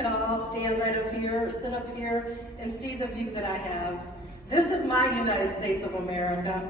can all stand right up here or sit up here and see the view that I have. This is my United States of America.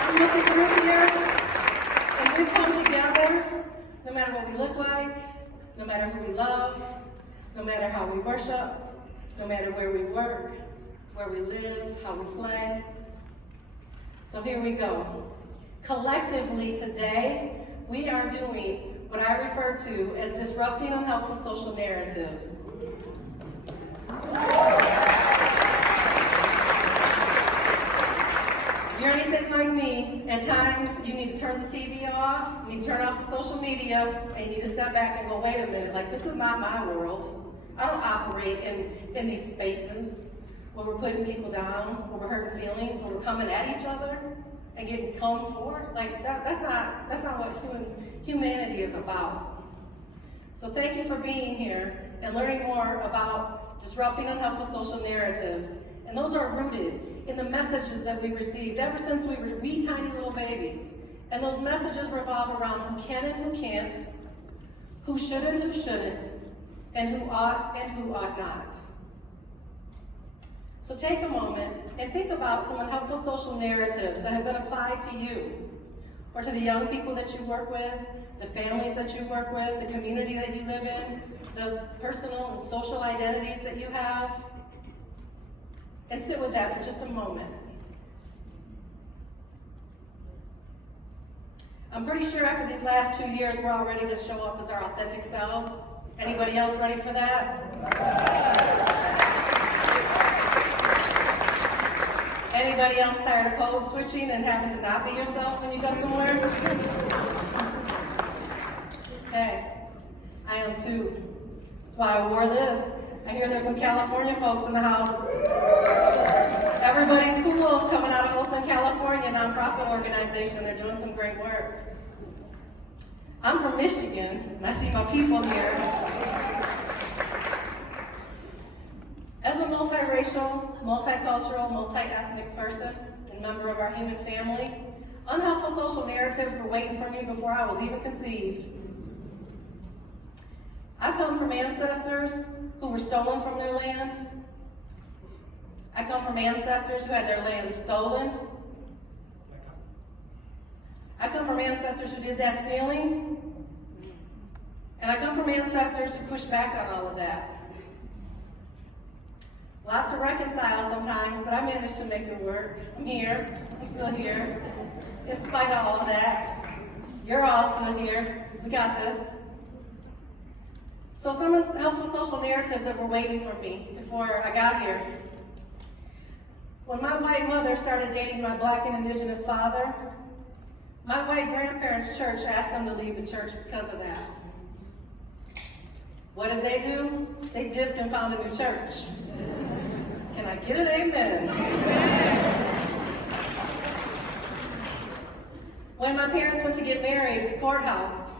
I'm looking through here, and we've come together, no matter what we look like, no matter who we love, no matter how we worship, no matter where we work, where we live, how we play. So here we go. Collectively today, we are doing what I refer to as disrupting unhelpful social narratives. If you're anything like me, at times you need to turn the TV off, you need to turn off the social media, and you need to step back and go, wait a minute, like this is not my world. I don't operate in these spaces where we're putting people down, where we're hurting feelings, where we're coming at each other and getting come for. Like that's not what humanity is about. So thank you for being here and learning more about disrupting unhelpful social narratives. And those are rooted in the messages that we received ever since we were wee tiny little babies. And those messages revolve around who can and who can't, who should and who shouldn't, and who ought and who ought not. So take a moment and think about some unhelpful social narratives that have been applied to you, or to the young people that you work with, the families that you work with, the community that you live in, the personal and social identities that you have. And sit with that for just a moment. I'm pretty sure after these last 2 years, we're all ready to show up as our authentic selves. Anybody else ready for that? Anybody else tired of code switching and having to not be yourself when you go somewhere? Hey, I am too. That's why I wore this. I hear there's some California folks in the house. Everybody's cool, coming out of Oakland, California, nonprofit organization. They're doing some great work. I'm from Michigan, and I see my people here. As a multiracial, multicultural, multi-ethnic person and member of our human family, unhelpful social narratives were waiting for me before I was even conceived. I come from ancestors who were stolen from their land. I come from ancestors who had their land stolen. I come from ancestors who did that stealing. And I come from ancestors who pushed back on all of that. A lot to reconcile sometimes, but I managed to make it work. I'm here. I'm still here. In spite of all of that, you're all still here. We got this. So some helpful social narratives that were waiting for me before I got here. When my white mother started dating my black and indigenous father, my white grandparents' church asked them to leave the church because of that. What did they do? They dipped and found a new church. Can I get an amen? When my parents went to get married at the courthouse,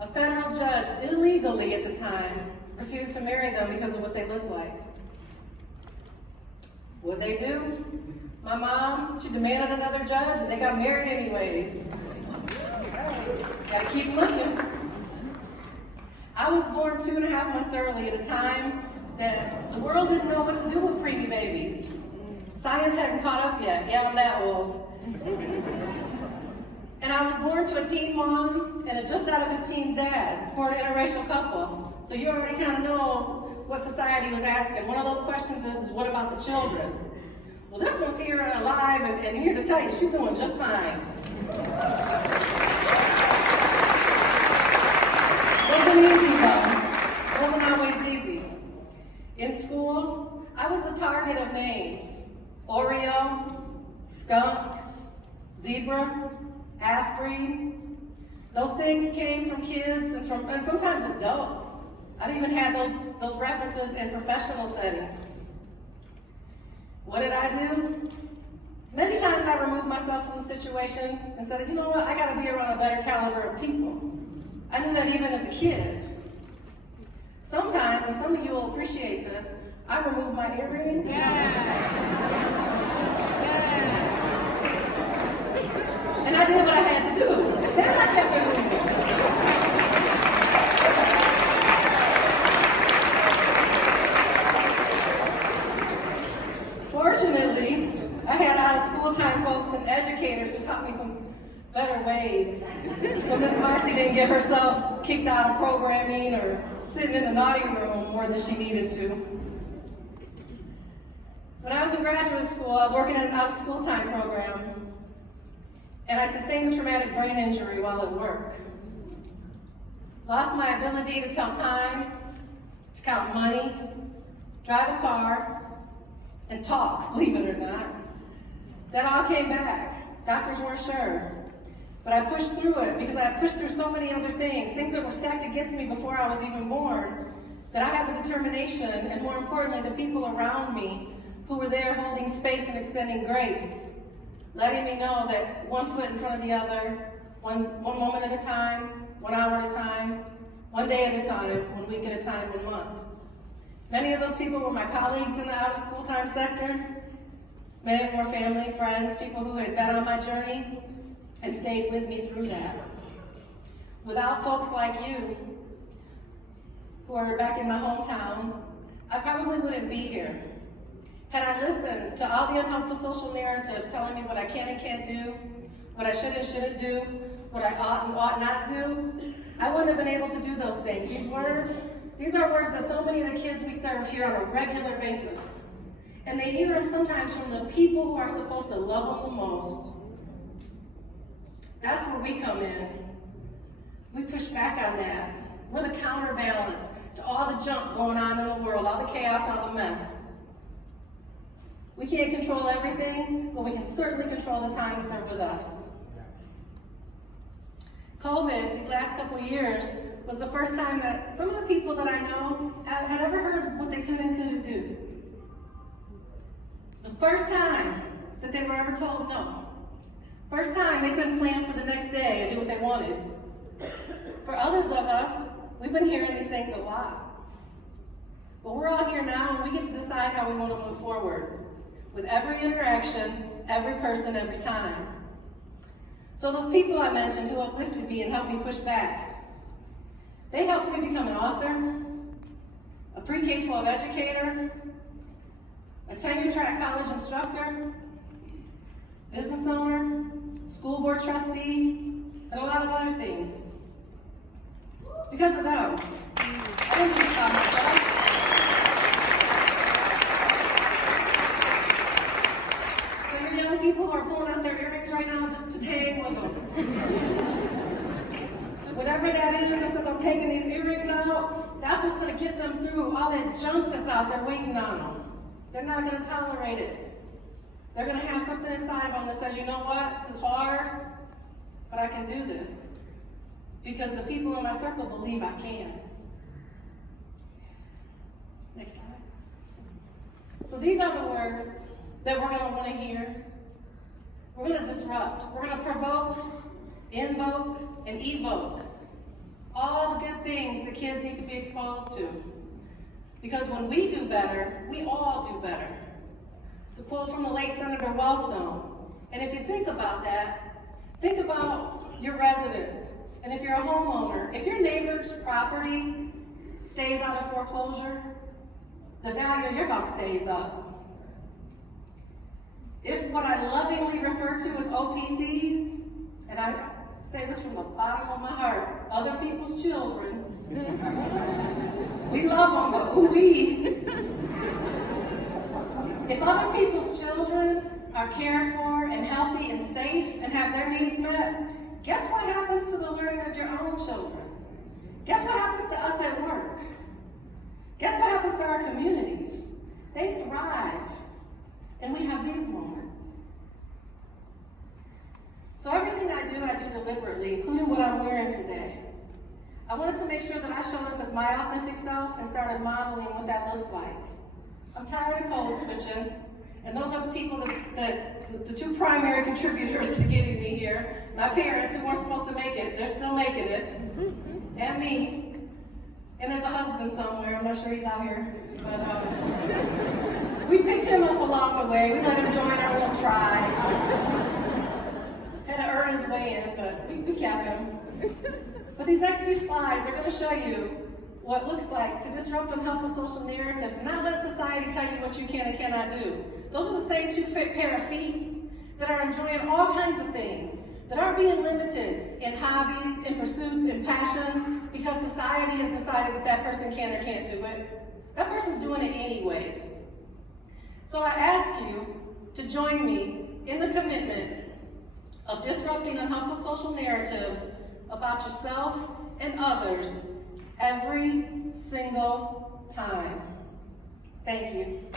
a federal judge, illegally at the time, refused to marry them because of what they looked like. What'd they do? My mom, she demanded another judge, and they got married anyways. Gotta keep looking. I was born 2.5 months early at a time that the world didn't know what to do with preemie babies. Science hadn't caught up yet. Yeah, I'm that old. And I was born to a teen mom and a just out of his teens dad, who are an interracial couple. So you already kind of know what society was asking. One of those questions is what about the children? Well, this one's here and alive and here to tell you she's doing just fine. Wasn't easy though. Wasn't always easy. In school, I was the target of names. Oreo, skunk, zebra, half-breed. Those things came from kids and sometimes adults. I even had those references in professional settings. What did I do? Many times I removed myself from the situation and said, you know what, I gotta be around a better caliber of people. I knew that even as a kid. Sometimes, and some of you will appreciate this, I removed my earrings. And I did what I had to do. Then I kept it moving. school-time folks and educators who taught me some better ways. So Miss Marcy didn't get herself kicked out of programming or sitting in a naughty room more than she needed to. When I was in graduate school, I was working in an out-of-school time program, and I sustained a traumatic brain injury while at work. Lost my ability to tell time, to count money, drive a car, and talk, believe it or not. That all came back. Doctors weren't sure. But I pushed through it because I had pushed through so many other things that were stacked against me before I was even born, that I had the determination, and more importantly, the people around me who were there holding space and extending grace, letting me know that one foot in front of the other, one moment at a time, 1 hour at a time, 1 day at a time, 1 week at a time, 1 month. Many of those people were my colleagues in the out-of-school time sector. Many of them were family, friends, people who had been on my journey and stayed with me through that. Without folks like you, who are back in my hometown, I probably wouldn't be here. Had I listened to all the unhelpful social narratives telling me what I can and can't do, what I should and shouldn't do, what I ought and ought not do, I wouldn't have been able to do those things. These are words that so many of the kids we serve hear on a regular basis. And they hear them sometimes from the people who are supposed to love them the most. That's where we come in. We push back on that. We're the counterbalance to all the junk going on in the world, all the chaos, all the mess. We can't control everything, but we can certainly control the time that they're with us. COVID, these last couple years, was the first time that some of the people that I know had ever heard what they could and couldn't do. It's the first time that they were ever told no. First time they couldn't plan for the next day and do what they wanted. For others of us, we've been hearing these things a lot. But we're all here now, and we get to decide how we want to move forward with every interaction, every person, every time. So those people I mentioned who uplifted me and helped me push back, they helped me become an author, a pre-K-12 educator, a tenure-track college instructor, business owner, school board trustee, and a lot of other things. It's because of them. I didn't do this by myself. So your young people who are pulling out their earrings right now, just hang with them. Whatever that is that says I'm taking these earrings out, that's what's going to get them through all that junk that's out there waiting on them. They're not going to tolerate it. They're going to have something inside of them that says, you know what, this is hard, but I can do this. Because the people in my circle believe I can. Next slide. So these are the words that we're going to want to hear. We're going to disrupt. We're going to provoke, invoke, and evoke all the good things the kids need to be exposed to. Because when we do better, we all do better. It's a quote from the late Senator Wellstone. And if you think about that, think about your residents. And if you're a homeowner, if your neighbor's property stays out of foreclosure, the value of your house stays up. If what I lovingly refer to as OPCs, and I say this from the bottom of my heart, other people's children, we love them, but ooh-wee. If other people's children are cared for and healthy and safe and have their needs met, guess what happens to the learning of your own children? Guess what happens to us at work? Guess what happens to our communities? They thrive, and we have these moments. So everything I do deliberately, including what I'm wearing today. I wanted to make sure that I showed up as my authentic self and started modeling what that looks like. I'm tired of code switching, and those are the people the two primary contributors to getting me here. My parents, who weren't supposed to make it, they're still making it, and me. And there's a husband somewhere, I'm not sure he's out here, but we picked him up along the way. We let him join our little tribe. Had to earn his way in, but we kept him. But these next few slides are going to show you what it looks like to disrupt unhelpful social narratives and not let society tell you what you can and cannot do. Those are the same two pair of feet that are enjoying all kinds of things, that aren't being limited in hobbies, in pursuits, in passions, because society has decided that that person can or can't do it. That person's doing it anyways. So I ask you to join me in the commitment of disrupting unhelpful social narratives about yourself and others every single time. Thank you.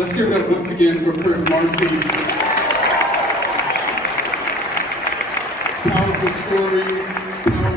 Let's give it up once again for Kurt and Marcy. Powerful stories.